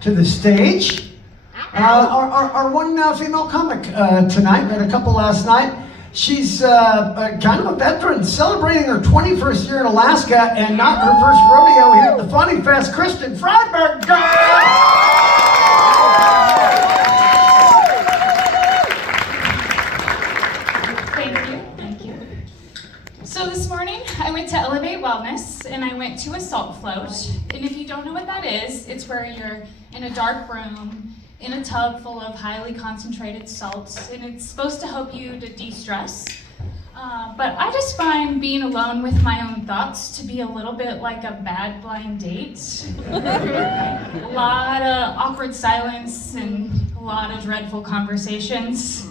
to the stage. Our one female comic tonight, we had a couple last night. She's kind of a veteran, celebrating her 21st year in Alaska and not her first rodeo here at the Funny Fest. Kristen Freiberg, Thank you. So this morning, I went to Elevate Wellness and I went to a salt float. And if you don't know what that is, it's where you're in a dark room in a tub full of highly concentrated salts, and it's supposed to help you to de-stress. But I just find being alone with my own thoughts to be a little bit like a bad blind date. A lot of awkward silence and a lot of dreadful conversations.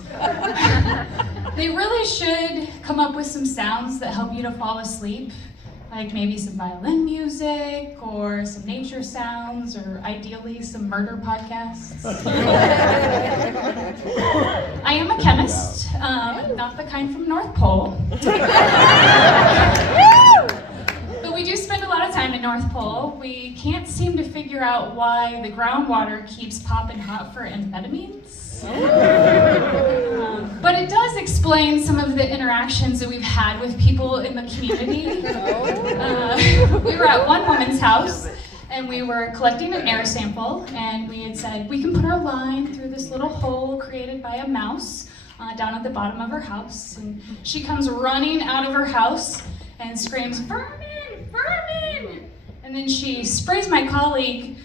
They really should come up with some sounds that help you to fall asleep, like maybe some violin music or some nature sounds, or ideally some murder podcasts. I am a chemist, not the kind from North Pole. But we do spend a lot of time in North Pole. We can't seem to figure out why the groundwater keeps popping hot for amphetamines. But it does explain some of the interactions that we've had with people in the community. We were at one woman's house and we were collecting an air sample, and we had said we can put our line through this little hole created by a mouse down at the bottom of her house. And she comes running out of her house and screams, "Vermin! Vermin!" And then she sprays my colleague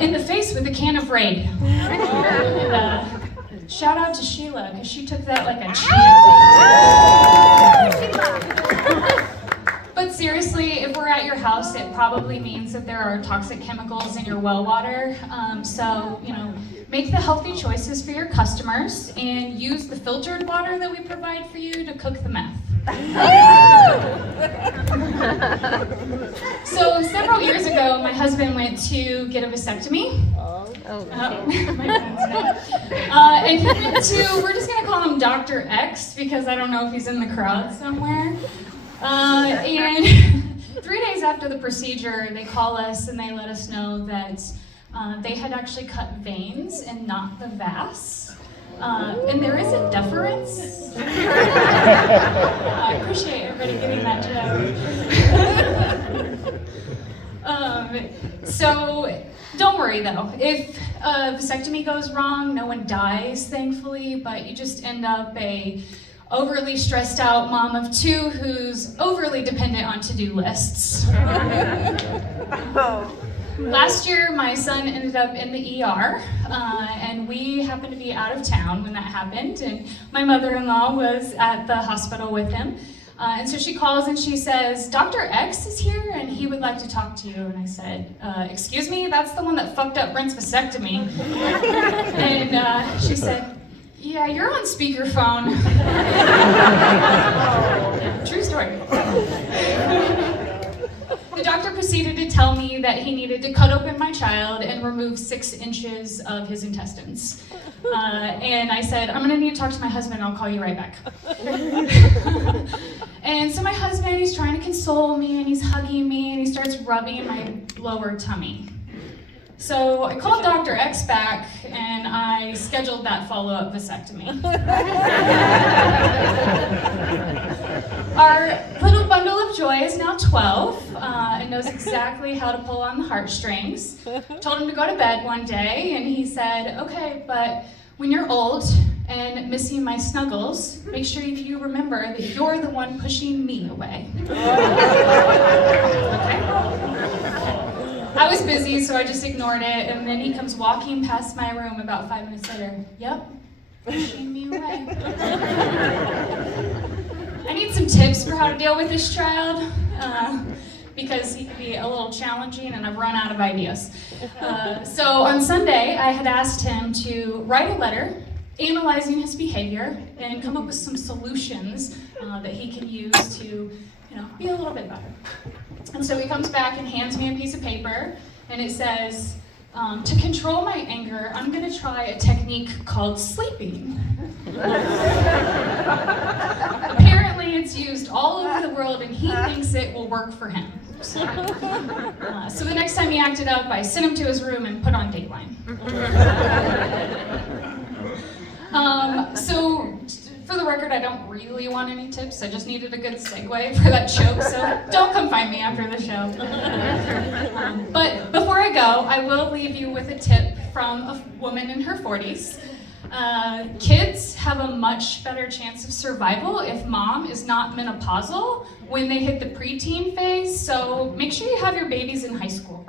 in the face with a can of Raid. And, shout out to Sheila, because she took that like a champ. But seriously, if we're at your house, it probably means that there are toxic chemicals in your well water. So, make the healthy choices for your customers and use the filtered water that we provide for you to cook the meth. So several years ago, my husband went to get a vasectomy. And he went to, we're just gonna call him Dr. X because I don't know if he's in the crowd somewhere. And 3 days after the procedure, they call us and they let us know that they had actually cut veins and not the vas. And there is a deference. I appreciate everybody getting that joke. So don't worry though. If a vasectomy goes wrong, no one dies, thankfully, but you just end up a overly stressed out mom of two who's overly dependent on to-do lists. Last year, my son ended up in the ER, and we happened to be out of town when that happened, and my mother-in-law was at the hospital with him. And so she calls and she says, "Dr. X is here and he would like to talk to you." And I said, "Excuse me, that's the one that fucked up Brent's vasectomy." And she said, "Yeah, you're on speakerphone." True story. The doctor proceeded to tell me that he needed to cut open my child and remove 6 inches of his intestines. And I said, "I'm gonna need to talk to my husband, I'll call you right back." And so my husband, he's trying to console me and he's hugging me and he starts rubbing my lower tummy. So I called Dr. X back and I scheduled that follow-up vasectomy. Our little bundle of joy is now 12 and knows exactly how to pull on the heartstrings. Told him to go to bed one day and he said, "Okay, but when you're old and missing my snuggles, make sure you remember that you're the one pushing me away." Okay. I was busy, so I just ignored it, and then he comes walking past my room about 5 minutes later. "Yep, pushing me away." I need some tips for how to deal with this child, because he can be a little challenging, and I've run out of ideas. So on Sunday, I had asked him to write a letter analyzing his behavior and come up with some solutions that he can use to, be a little bit better. And so he comes back and hands me a piece of paper, and it says, "To control my anger, I'm going to try a technique called sleeping." Apparently it's used all over the world, and he thinks it will work for him. jokes. So the next time he acted up, I sent him to his room and put on Dateline. So for the record, I don't really want any tips. I just needed a good segue for that joke, so don't come find me after the show. But before I go, I will leave you with a tip from a woman in her 40s. Kids have a much better chance of survival if mom is not menopausal when they hit the preteen phase, so make sure you have your babies in high school.